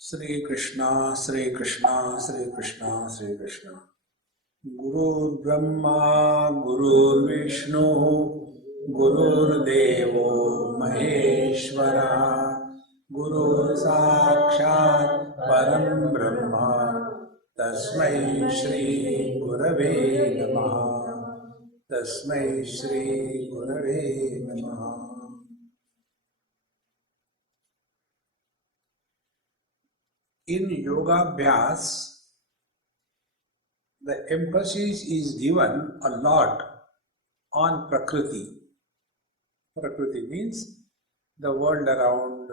Sri Krishna, Sri Krishna, Sri Krishna, Sri Krishna. Guru Brahma, Guru Vishnu, Guru Devo Maheshwara, Guru Sakshat Param Brahma, Tasmai Shri Gurave Namaha, Tasmai Shri Gurave Namaha. In Yoga Abhyas, the emphasis is given a lot on Prakriti. Prakriti means the world around,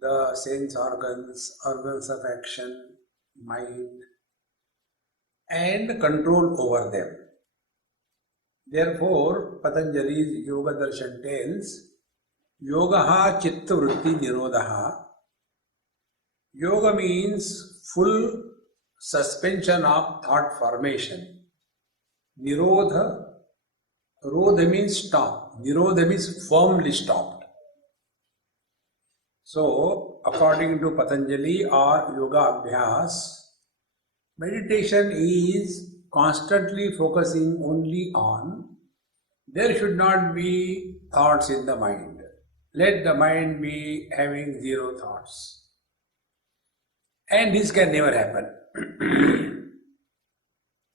the sense organs, organs of action, mind, and control over them. Therefore, Patanjali's Yoga Darshan tells, Yogaha Chitta Vritti Nirodha. Yoga means full suspension of thought formation. Nirodha, Rodha means stop. Nirodha means firmly stopped. So, according to Patanjali or Yoga Abhyas, meditation is constantly focusing only on, there should not be thoughts in the mind. Let the mind be having zero thoughts. And this can never happen.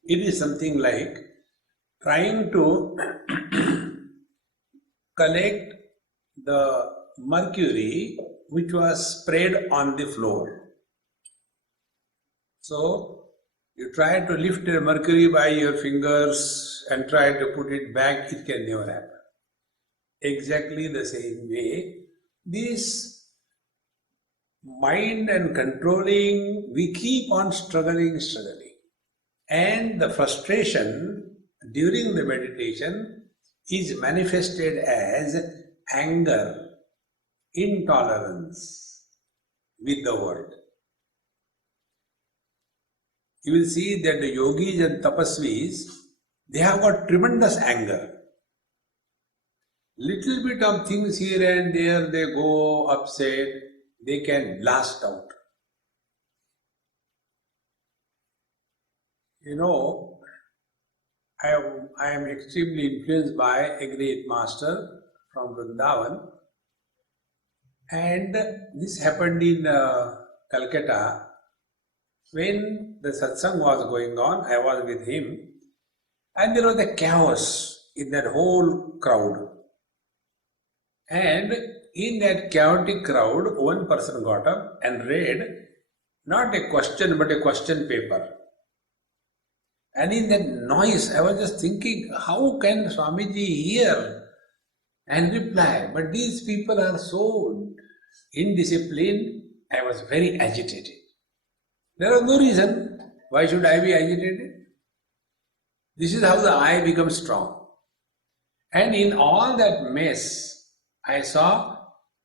It is something like trying to collect the mercury which was spread on the floor. So, you try to lift the mercury by your fingers and try to put it back, it can never happen. Exactly the same way, this mind and controlling, we keep on struggling. And the frustration during the meditation is manifested as anger, intolerance with the world. You will see that the yogis and tapasvis, they have got tremendous anger. Little bit of things here and there, they go upset, they can blast out. You know, I am extremely influenced by a great master from Vrindavan, and this happened in Calcutta. When the satsang was going on, I was with him, and there was a chaos in that whole crowd. And in that chaotic crowd, one person got up and read not a question but a question paper. And in that noise, I was just thinking, how can Swamiji hear and reply? But these people are so indisciplined, I was very agitated. There was no reason. Why should I be agitated? This is how the I becomes strong. And in all that mess, I saw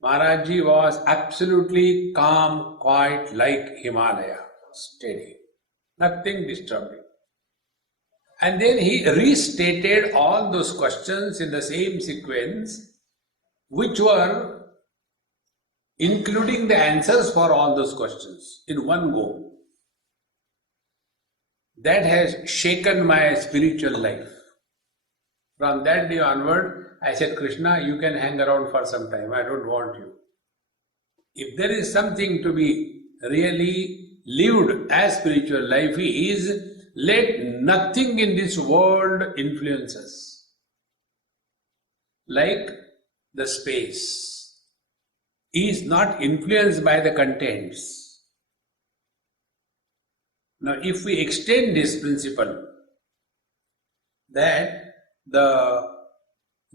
Maharajji was absolutely calm, quiet like Himalaya, steady. Nothing disturbed him. And then he restated all those questions in the same sequence, which were including the answers for all those questions in one go. That has shaken my spiritual life. From that day onward, I said, Krishna, you can hang around for some time. I don't want you. If there is something to be really lived as spiritual life is, let nothing in this world influence us. Like the space is not influenced by the contents. Now, if we extend this principle, that the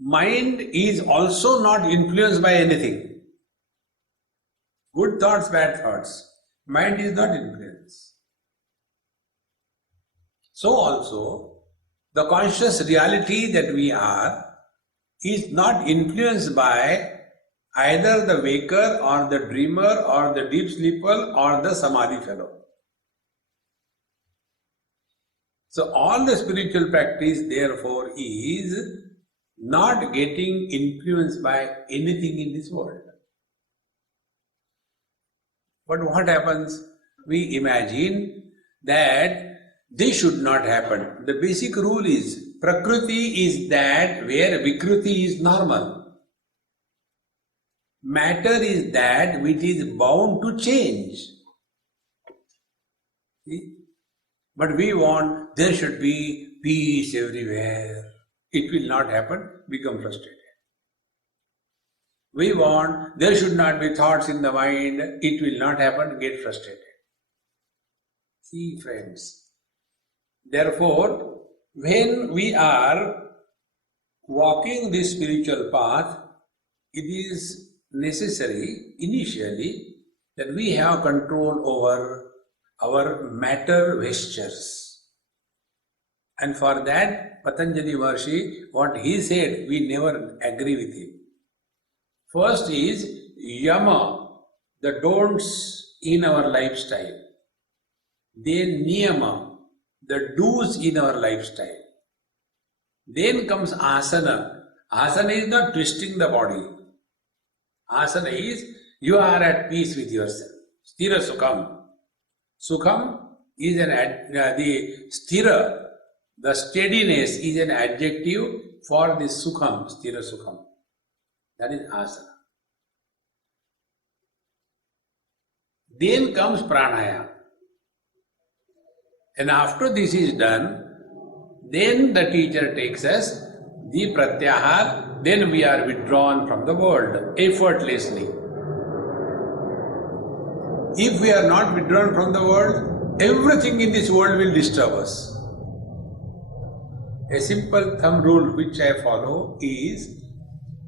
mind is also not influenced by anything. Good thoughts, bad thoughts. Mind is not influenced. So also, the conscious reality that we are is not influenced by either the waker or the dreamer or the deep sleeper or the samadhi fellow. So all the spiritual practice therefore is not getting influenced by anything in this world. But what happens? We imagine that they should not happen. The basic rule is Prakriti is that where Vikruti is normal. Matter is that which is bound to change. See? But we want there should be peace everywhere. It will not happen, become frustrated. We want there should not be thoughts in the mind, it will not happen, get frustrated. See, friends. Therefore, when we are walking this spiritual path, it is necessary initially that we have control over our matter vestures. And for that, Patanjali Maharshi, what he said, we never agree with him. First is yama, the don'ts in our lifestyle. Then niyama, the do's in our lifestyle. Then comes asana. Asana is not twisting the body. Asana is you are at peace with yourself. Sthira sukham. Sukham is the sthira, the steadiness is an adjective for the sukham, sthira sukham. That is asana. Then comes pranayama. And after this is done, then the teacher takes us the pratyahar, then we are withdrawn from the world effortlessly. If we are not withdrawn from the world, everything in this world will disturb us. A simple thumb rule which I follow is,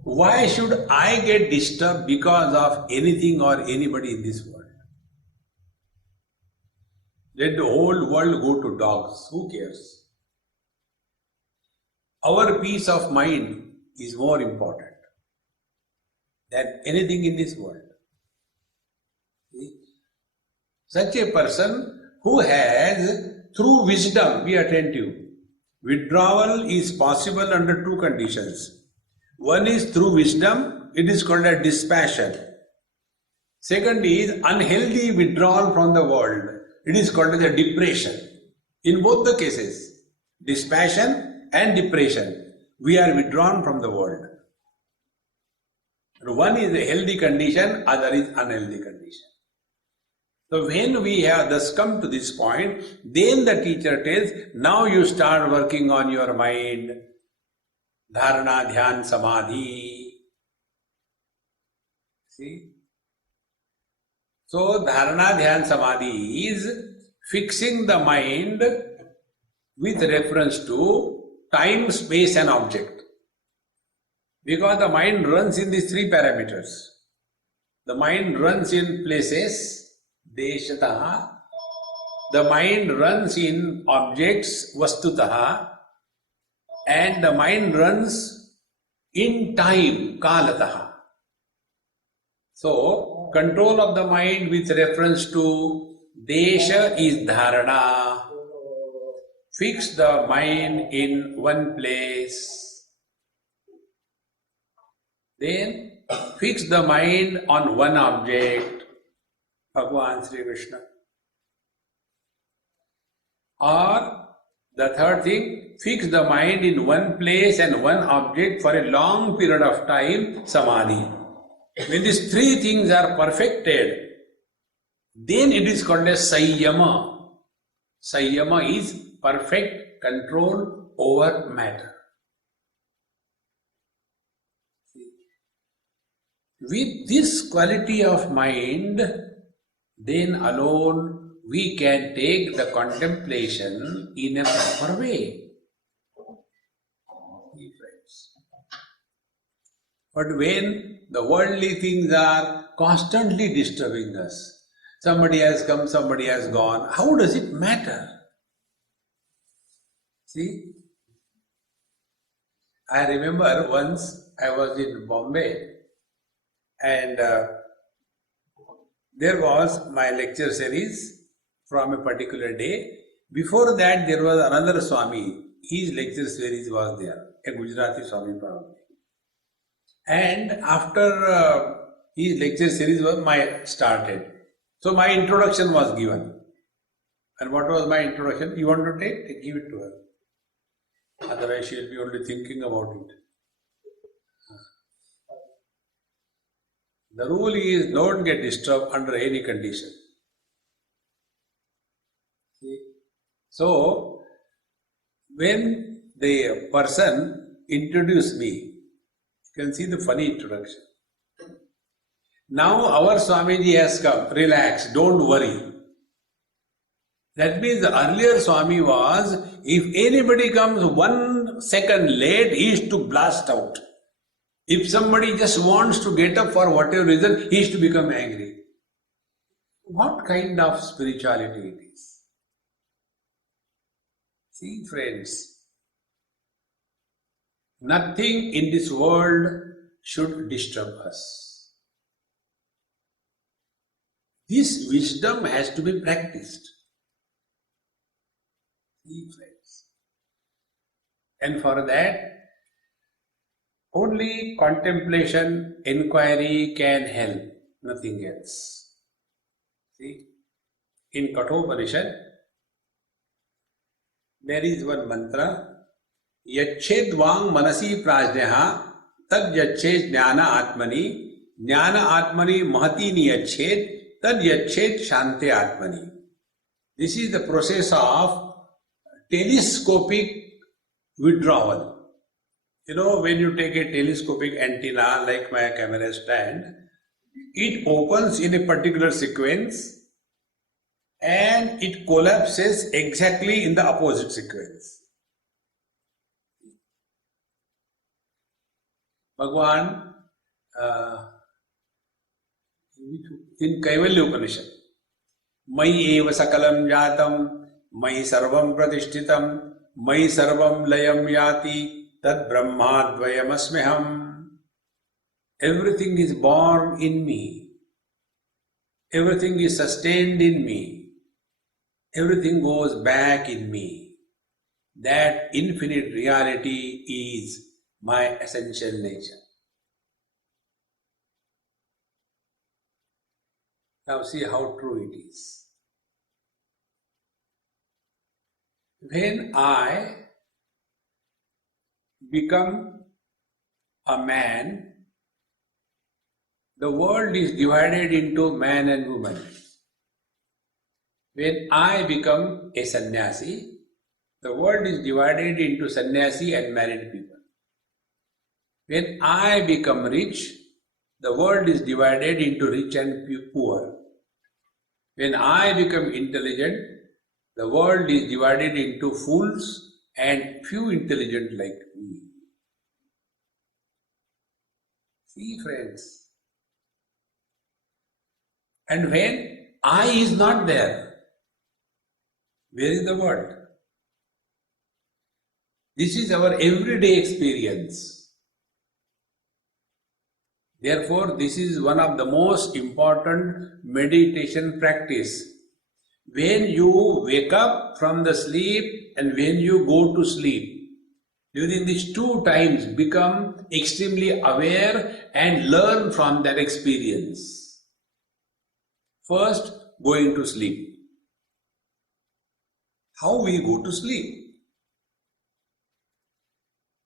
why should I get disturbed because of anything or anybody in this world? Let the whole world go to dogs, who cares? Our peace of mind is more important than anything in this world. See? Such a person who has, through wisdom, be attentive. Withdrawal is possible under two conditions. One is through wisdom, it is called a dispassion. Second is unhealthy withdrawal from the world. It is called as a depression. In both the cases, dispassion and depression, we are withdrawn from the world. One is a healthy condition, other is unhealthy condition. So when we have thus come to this point, then the teacher tells, now you start working on your mind. Dharana, dhyan, samadhi. See? So, dharana, dhyan, samadhi is fixing the mind with reference to time, space and object. Because the mind runs in these three parameters. The mind runs in places, deshataha. The mind runs in objects, vastutaha. And the mind runs in time, kalataha. So, control of the mind with reference to desha is dharana. Fix the mind in one place. Then fix the mind on one object. Bhagavan Sri Krishna. Or the third thing, fix the mind in one place and one object for a long period of time, samadhi. When these three things are perfected, then it is called as sayyama. Sayyama is perfect control over matter. With this quality of mind, then alone we can take the contemplation in a proper way. But when the worldly things are constantly disturbing us, somebody has come, somebody has gone, how does it matter? See? I remember once I was in Bombay and there was my lecture series from a particular day. Before that there was another Swami, his lecture series was there, a Gujarati Swami probably. And after his lecture series was started. So my introduction was given. And what was my introduction? You want to take? Give it to her. Otherwise she will be only thinking about it. The rule is don't get disturbed under any condition. See? So, when the person introduced me, you can see the funny introduction. Now our Swamiji has come, relax, don't worry. That means the earlier Swami was, if anybody comes 1 second late, he is to blast out. If somebody just wants to get up for whatever reason, he is to become angry. What kind of spirituality it is? See, friends, nothing in this world should disturb us. This wisdom has to be practiced. See, friends. And for that, only contemplation, inquiry can help, nothing else. See, in Kathopanishad, there is one mantra, Yached Vang Manasi Prajnaha Tad Yached Jnana Atmani Mahati Niyached Tad Yached Shante Atmani. This is the process of telescopic withdrawal. You know, when you take a telescopic antenna like my camera stand, it opens in a particular sequence and it collapses exactly in the opposite sequence. Bhagwan, in Kaivalya Upanishad, Mai eva sakalam jatam, Mai sarvam pratishtitam, Mai sarvam layam yati, Tad brahma dvayam asmeham. Everything is born in me. Everything is sustained in me. Everything goes back in me. That infinite reality is my essential nature. Now see how true it is. When I become a man, the world is divided into man and woman. When I become a sannyasi, the world is divided into sannyasi and married people. When I become rich, the world is divided into rich and poor. When I become intelligent, the world is divided into fools and few intelligent like me. See, friends. And when I is not there, where is the world? This is our everyday experience. Therefore, this is one of the most important meditation practice. When you wake up from the sleep and when you go to sleep, during these 2 times become extremely aware and learn from that experience. First, going to sleep. How we go to sleep?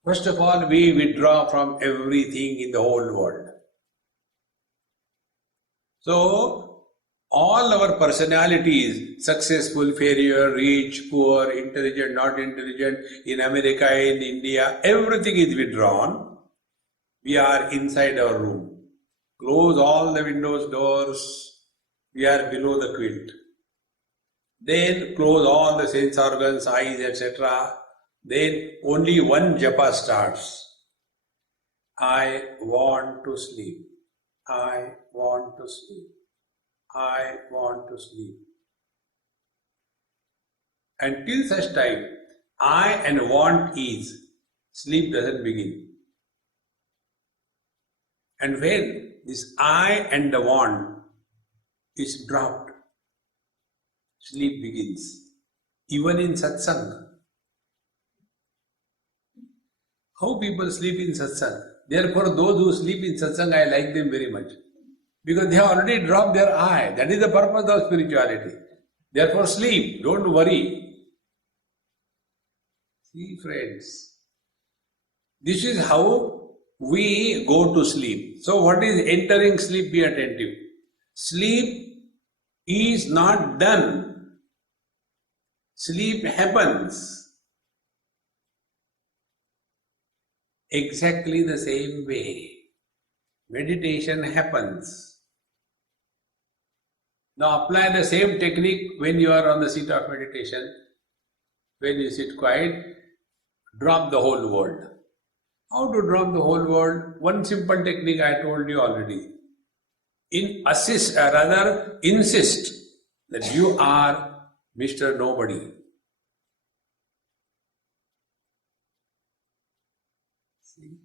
First of all, we withdraw from everything in the whole world. So, all our personalities, successful, failure, rich, poor, intelligent, not intelligent, in America, in India, everything is withdrawn. We are inside our room. Close all the windows, doors. We are below the quilt. Then close all the sense organs, eyes, etc. Then only one japa starts. I want to sleep. I want to sleep. I want to sleep. Until such time, I and want is, sleep doesn't begin. And when this I and the want is dropped, sleep begins. Even in satsang. How people sleep in satsang? Therefore, those who sleep in satsang, I like them very much. because they have already dropped their I. That is the purpose of spirituality. Therefore, sleep, don't worry. See, friends, this is how we go to sleep. So, what is entering sleep? Be attentive. Sleep is not done, sleep happens exactly the same way. Meditation happens. Now apply the same technique when you are on the seat of meditation. When you sit quiet, drop the whole world. How to drop the whole world? One simple technique I told you already. Insist that you are Mr. Nobody. See?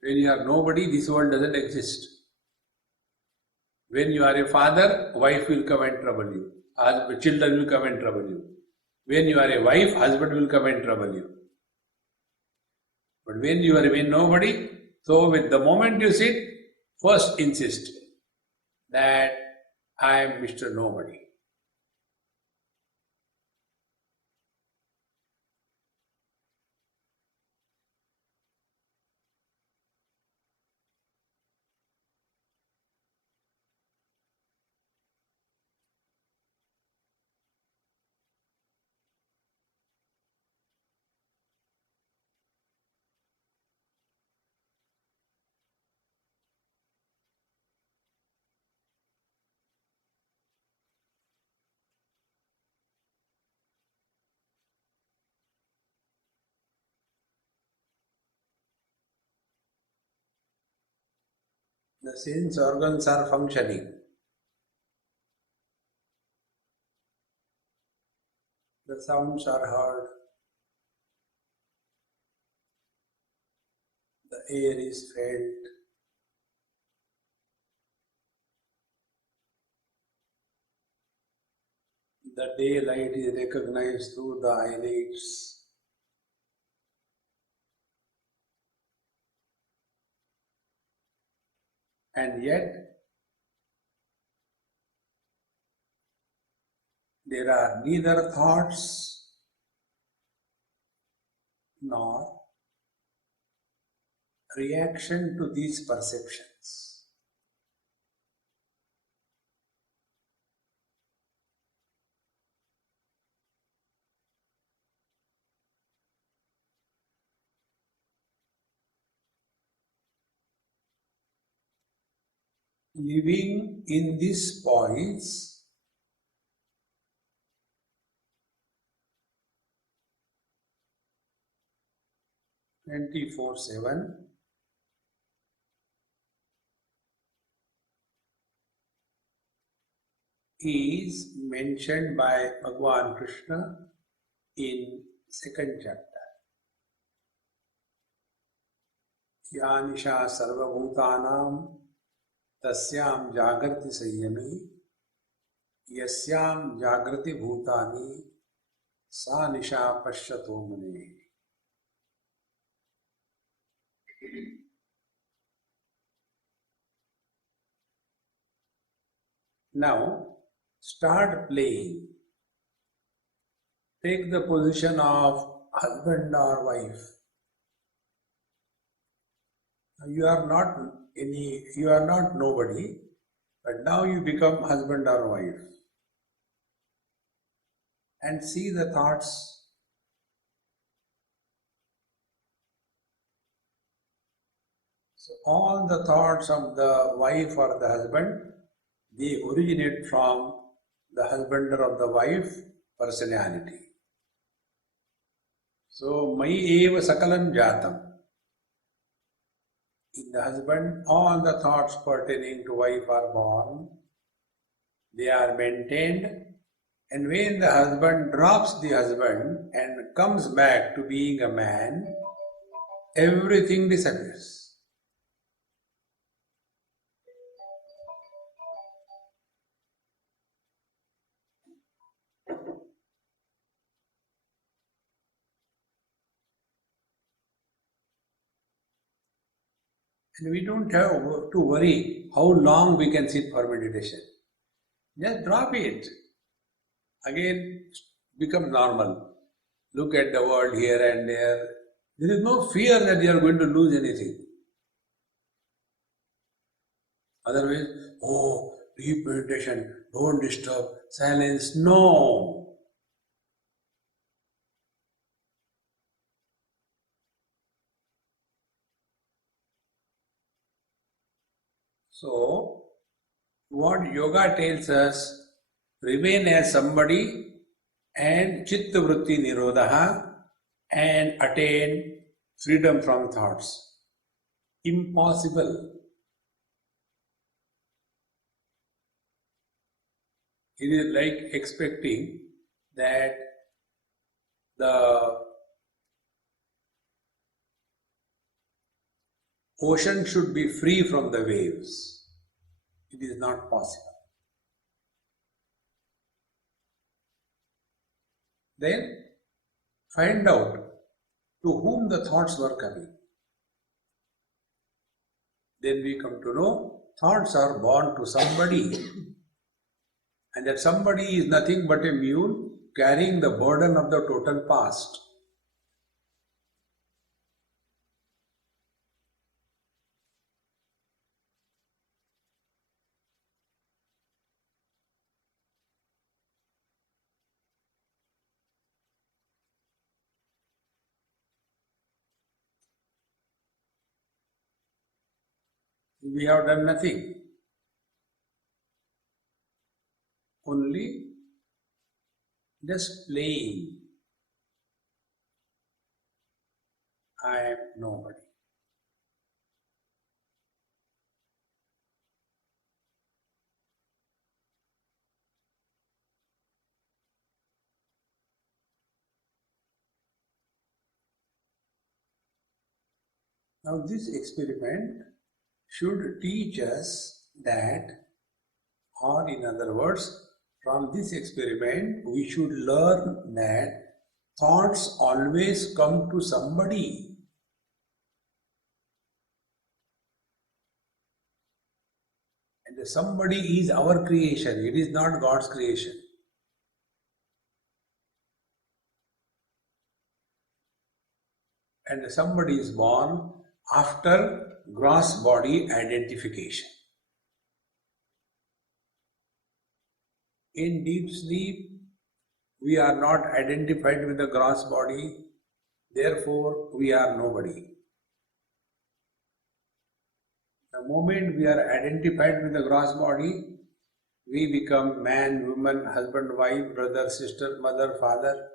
When you are nobody, this world doesn't exist. When you are a father, wife will come and trouble you. Children will come and trouble you. When you are a wife, husband will come and trouble you. But when you are a nobody, so with the moment you sit, first insist that I am Mr. Nobody. The sense organs are functioning. The sounds are heard. The air is felt. The daylight is recognized through the eyelids. And yet, there are neither thoughts nor reaction to these perceptions. Living in this poise, 24/7, is mentioned by Bhagavan Krishna in second chapter. Yanisha sarvabhutanam tasyam jagrati sanyami yasyam jagrati bhutani sa nisha pashyato mune. Now start playing. Take the position of husband or wife. You are not nobody, but now you become husband or wife. And see the thoughts. So all the thoughts of the wife or the husband, they originate from the husband or the wife personality. So, Mai eva sakalam jatam. In the husband, all the thoughts pertaining to wife are born, they are maintained, and when the husband drops the husband and comes back to being a man, everything disappears. And we don't have to worry how long we can sit for meditation. Just drop it. Again, become normal. Look at the world here and there. There is no fear that you are going to lose anything. Otherwise, oh, deep meditation, don't disturb, silence. No. So, what yoga tells us, remain as somebody and chitta vritti nirodha and attain freedom from thoughts. Impossible. It is like expecting that the ocean should be free from the waves. It is not possible. Then find out to whom the thoughts were coming. Then we come to know thoughts are born to somebody, and that somebody is nothing but a mule carrying the burden of the total past. We have done nothing, only just playing. I am nobody. Now, this experiment should teach us that, or in other words, from this experiment, we should learn that thoughts always come to somebody. And the somebody is our creation, it is not God's creation. And the somebody is born after gross body identification. In deep sleep, we are not identified with the gross body, therefore we are nobody. The moment we are identified with the gross body, we become man, woman, husband, wife, brother, sister, mother, father.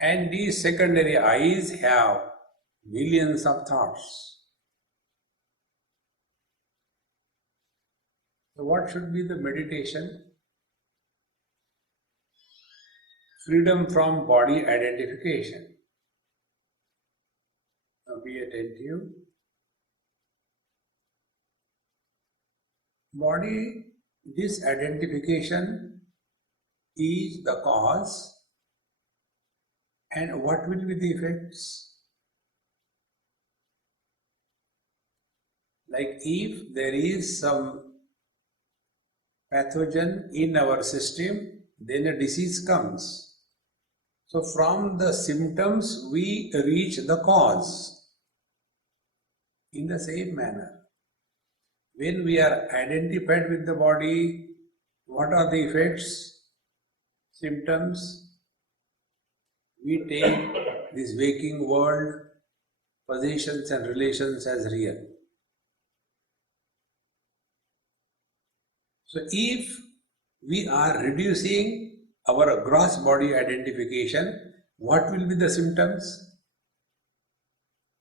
And these secondary eyes have millions of thoughts. So what should be the meditation? Freedom from body identification. Now be attentive. Body disidentification is the cause, and what will be the effects? Like if there is some pathogen in our system, then a disease comes. So from the symptoms we reach the cause. In the same manner, when we are identified with the body, what are the effects? Symptoms. We take this waking world, possessions and relations as real. So if we are reducing our gross body identification, what will be the symptoms?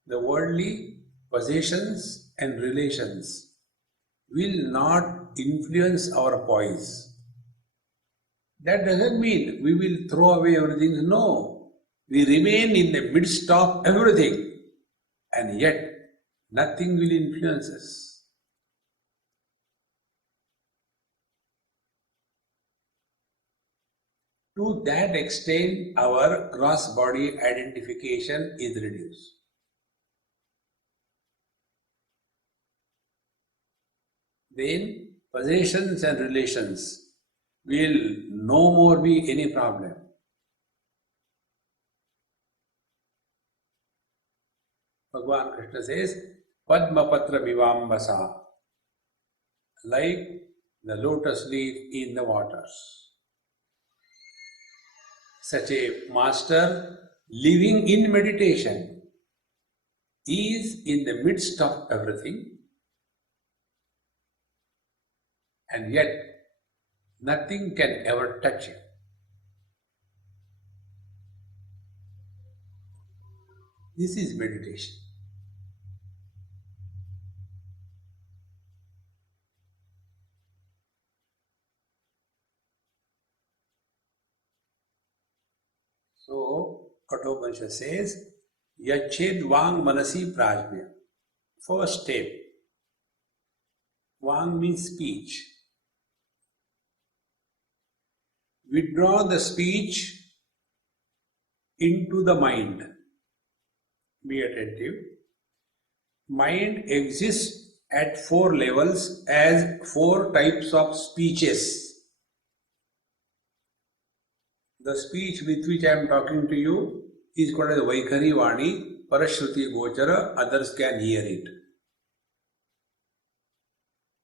The worldly possessions and relations will not influence our poise. That doesn't mean we will throw away everything. No, we remain in the midst of everything, and yet nothing will influence us. To that extent, our gross body identification is reduced. then possessions and relations will no more be any problem. Bhagavan Krishna says, Padmapatra Vivambasa, like the lotus leaf in the waters. Such a master living in meditation is in the midst of everything, and yet nothing can ever touch him. This is meditation. So, Kathopanishad says, Yached Vang Manasi Prajna. First step. Vang means speech. Withdraw the speech into the mind. Be attentive. Mind exists at 4 levels as 4 types of speeches. The speech with which I am talking to you is called as Vaikhari Vani, Parashruti Gochara, others can hear it.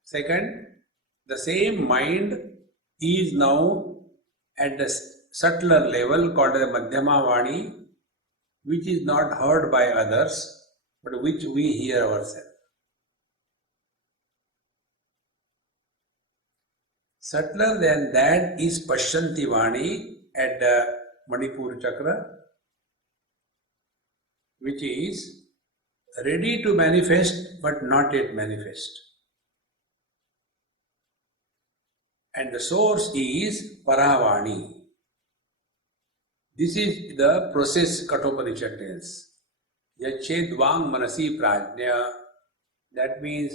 Second, the same mind is now at the subtler level called as Madhyama Vani, which is not heard by others, but which we hear ourselves. Subtler than that is Pashyanti Vani at the Manipur Chakra, which is ready to manifest but not yet manifest. And the source is Paravani. This is the process Kathopanishad tells. Yached Vang Manasi Prajna. That means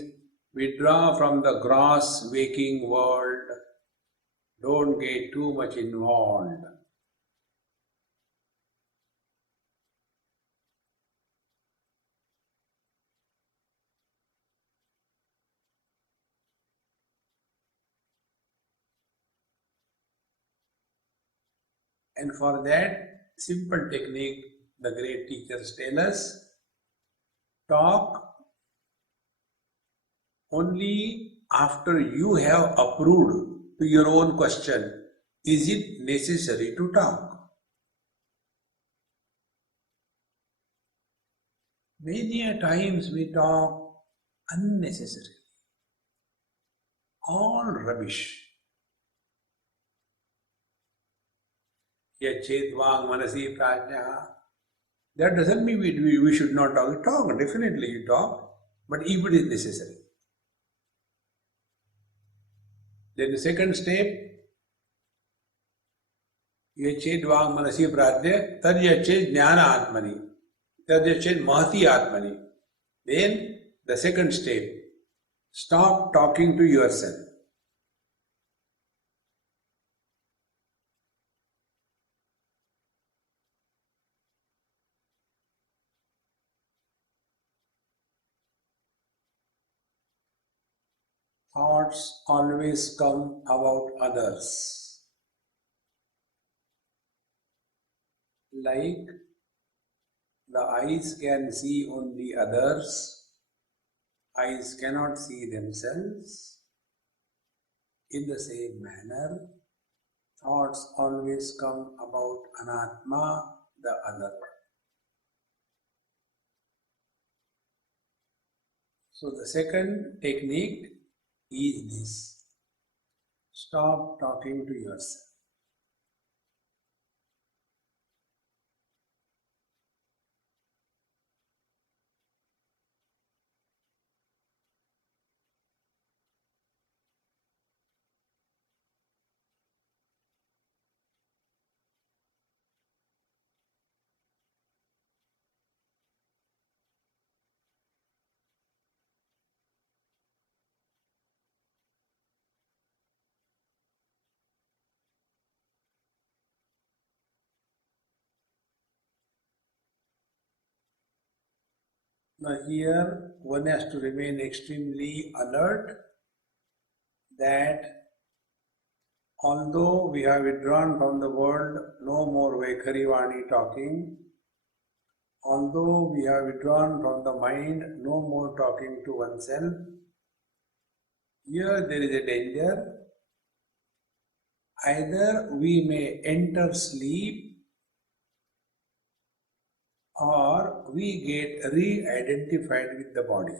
withdraw from the gross waking world. Don't get too much involved. And for that simple technique, the great teachers tell us, talk only after you have approved to your own question, is it necessary to talk? Many a times we talk unnecessarily, all rubbish. Yached Vang Manasi Prajna. That doesn't mean we should not talk. Talk, definitely you talk, but if it is necessary. Then the second step, Yached Vang Manasi Prajna, Tad Yached Jnana Atmani, Tad Yached Mahati Atmani. Then the second step, stop talking to yourself. Thoughts always come about others. Like the eyes can see only others, eyes cannot see themselves. In the same manner, thoughts always come about Anatma, the other. So the second technique is this. Stop talking to yourself. Now here one has to remain extremely alert that although we have withdrawn from the world, no more Vaikharivani talking, although we have withdrawn from the mind, no more talking to oneself, here there is a danger. Either we may enter sleep or we get re-identified with the body.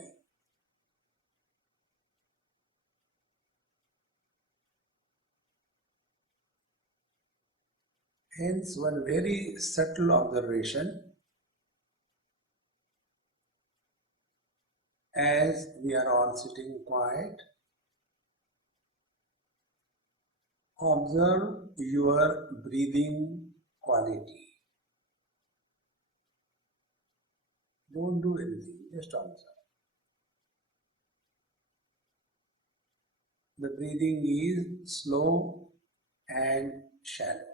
Hence, one very subtle observation, as we are all sitting quiet, observe your breathing quality. Don't do anything, just observe. The breathing is slow and shallow.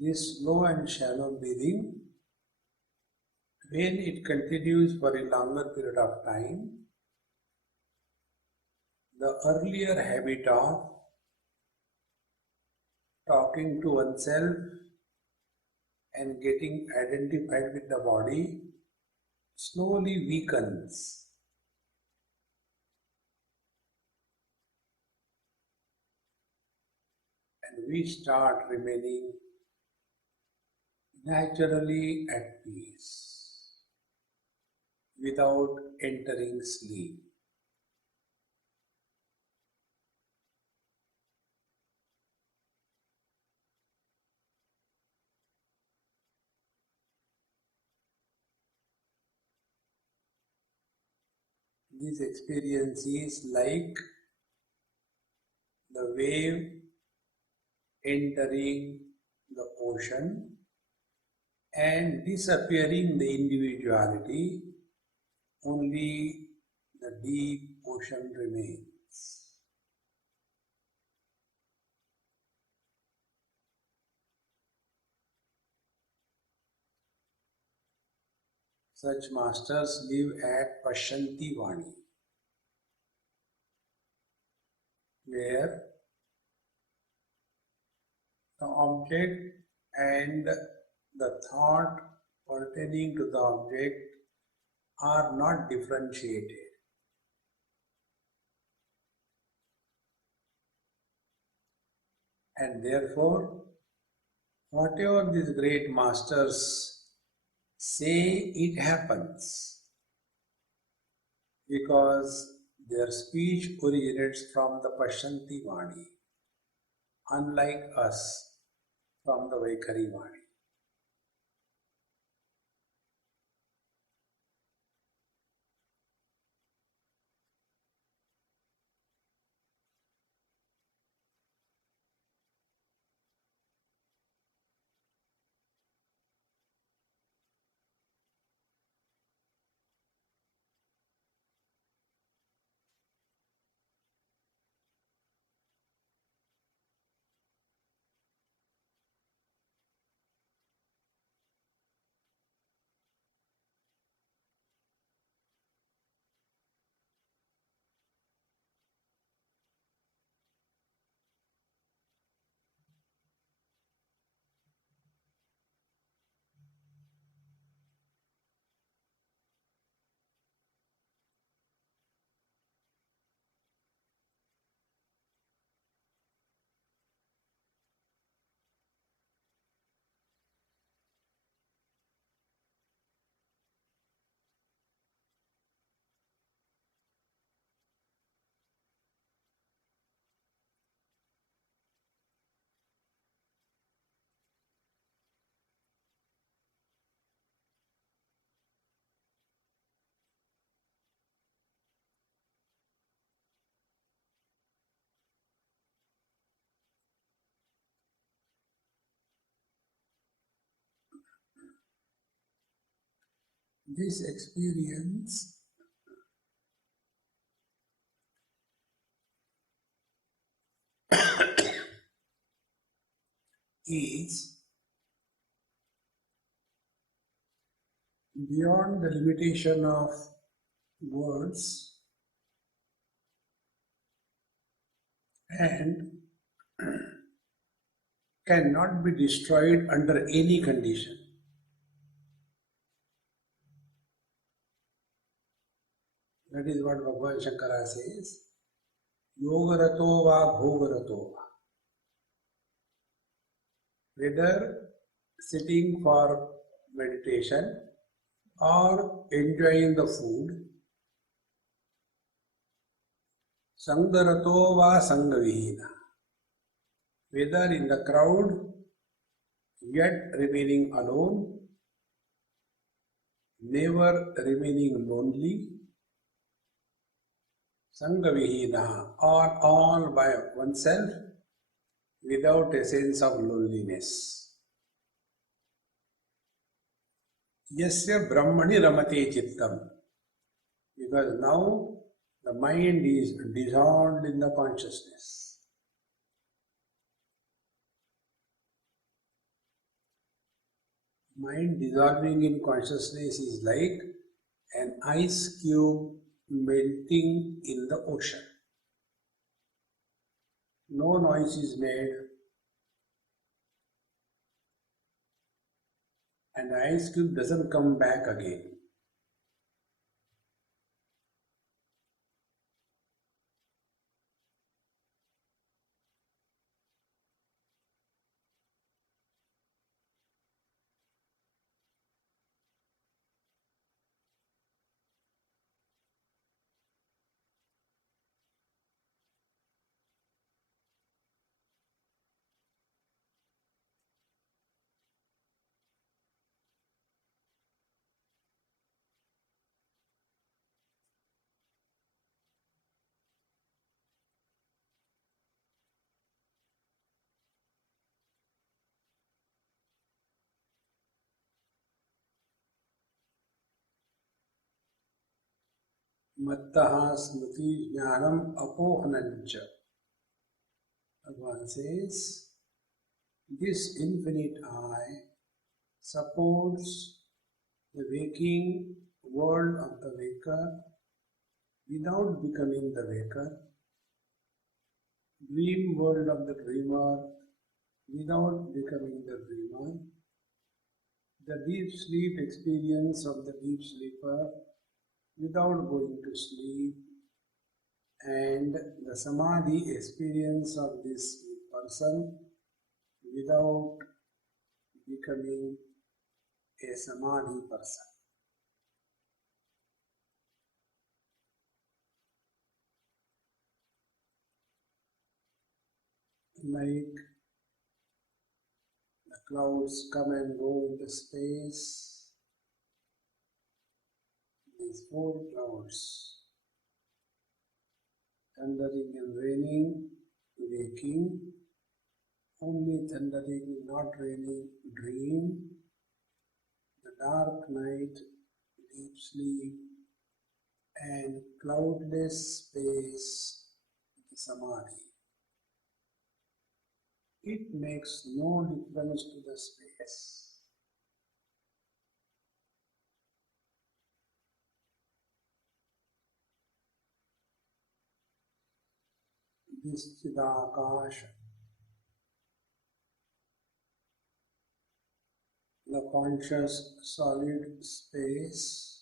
This slow and shallow breathing, when it continues for a longer period of time, the earlier habit of talking to oneself and getting identified with the body slowly weakens, and we start remaining naturally at peace without entering sleep. This experience is like the wave entering the ocean and disappearing the individuality, only the deep ocean remains. Such masters live at Pashanti Vani, where the object and the thought pertaining to the object are not differentiated. And therefore, whatever these great masters say, it happens because their speech originates from the Pashanti Vani, unlike us from the Vaikhari Vani. This experience is beyond the limitation of words and cannot be destroyed under any condition. That is what Bhagavan Shankara says. Yogarato va bhogarato va. Whether sitting for meditation or enjoying the food, sangarato va sangavihina. Whether in the crowd, yet remaining alone, never remaining lonely, sangavihina, or all by oneself without a sense of loneliness. Yasya brahmani ramate chittam. Because now the mind is dissolved in the consciousness. Mind dissolving in consciousness is like an ice cube melting in the ocean. No noise is made, and the ice cube doesn't come back again. Mattaha smriti jnanam apohanancha. Bhagavan says, this infinite I supports the waking world of the waker without becoming the waker, dream world of the dreamer without becoming the dreamer, the deep sleep experience of the deep sleeper without going to sleep, and the samadhi experience of this person without becoming a samadhi person. Like the clouds come and go in the space, these four clouds, thundering and raining, waking, only thundering, not raining, dream, the dark night, deep sleep, and cloudless space, the samadhi. It makes no difference to the space. This Chidakash, the conscious solid space,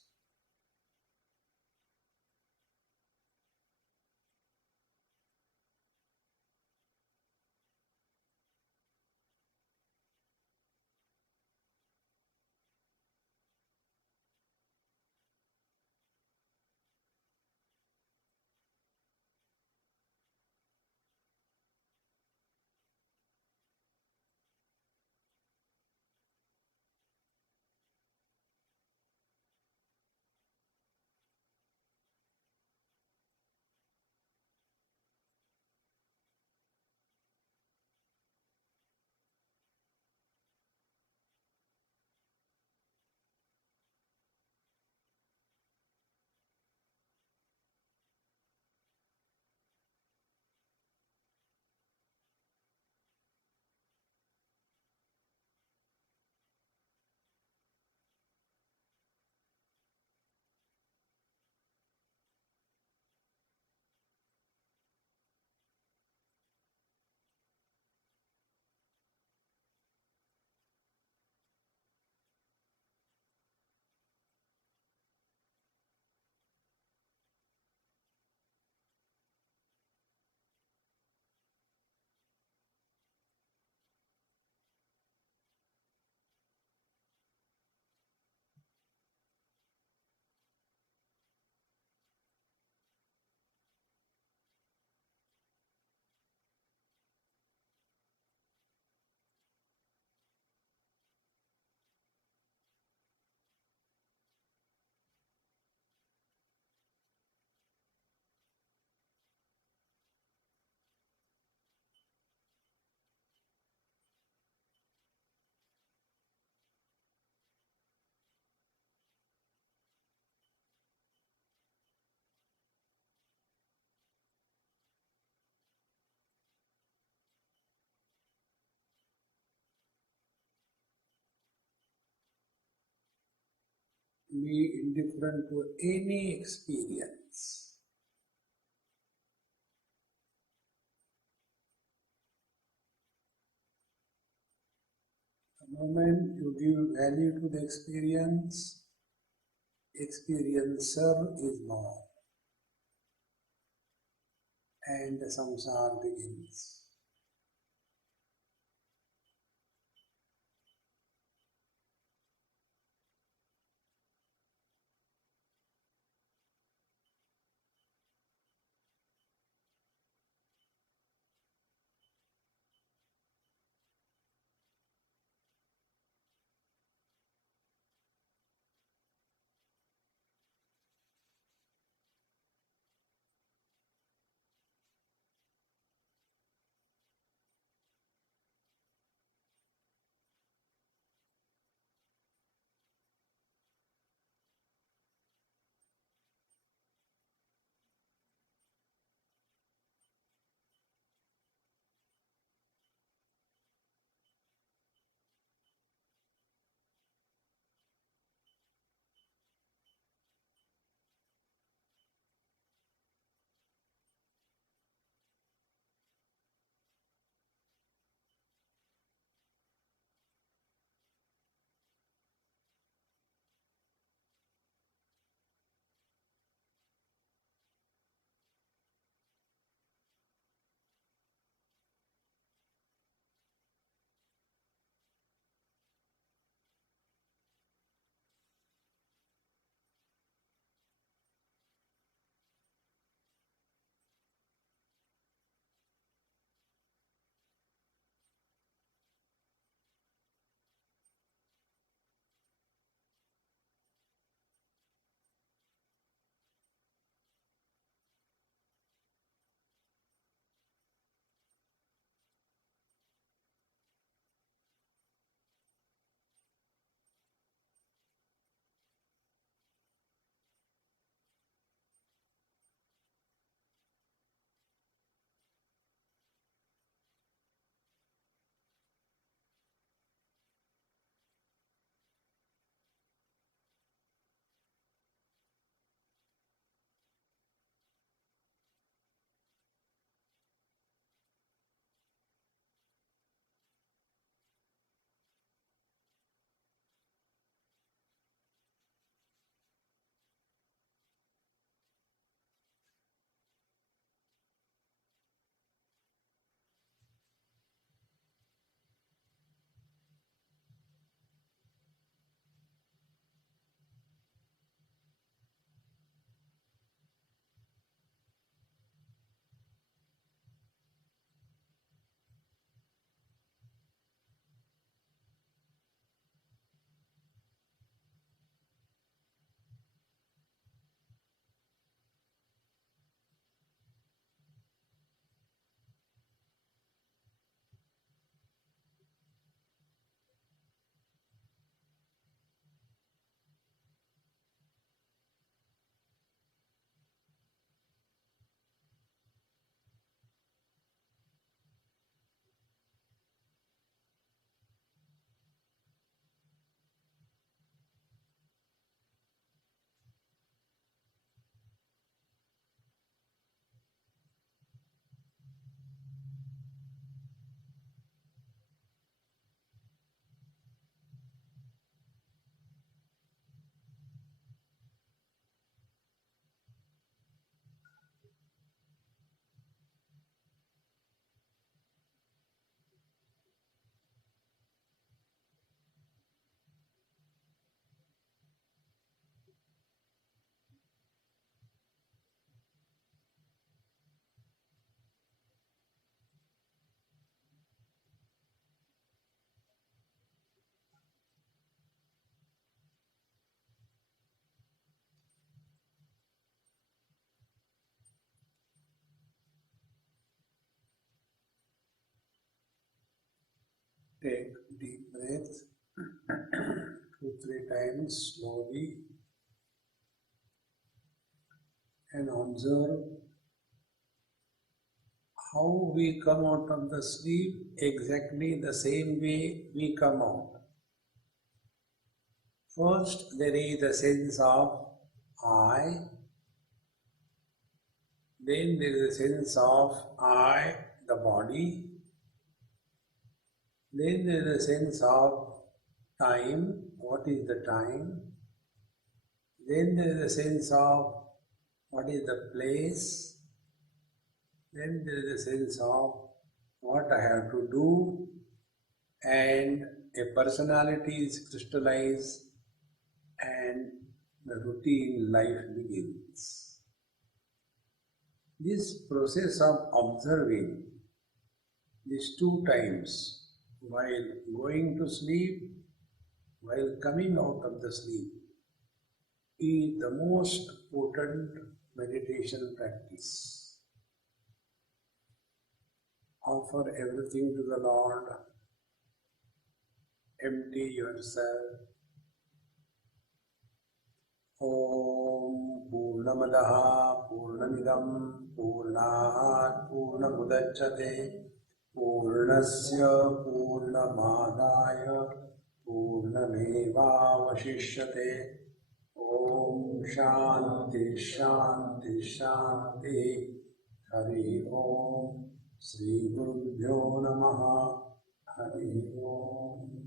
be indifferent to any experience. The moment you give value to the experience, experiencer is born and the samsara begins. Take deep breath 2-3 times slowly and observe how we come out of the sleep exactly the same way we come out. First, there is the sense of I, then there is a sense of I, the body, then there is a sense of time, what is the time, then there is a sense of what is the place, then there is a sense of what I have to do, and a personality is crystallized and the routine life begins. This process of observing these two times, while going to sleep, while coming out of the sleep, is the most potent meditation practice. Offer everything to the Lord, empty yourself. Om Purnamadaha Purnamidam Purnat Purnamudachyate Purnasya Purnamadaya Purnamevavashishyate. Om Shanti Shanti Shanti. Hari Om. Sri Gurubhyo Namaha. Hari Om.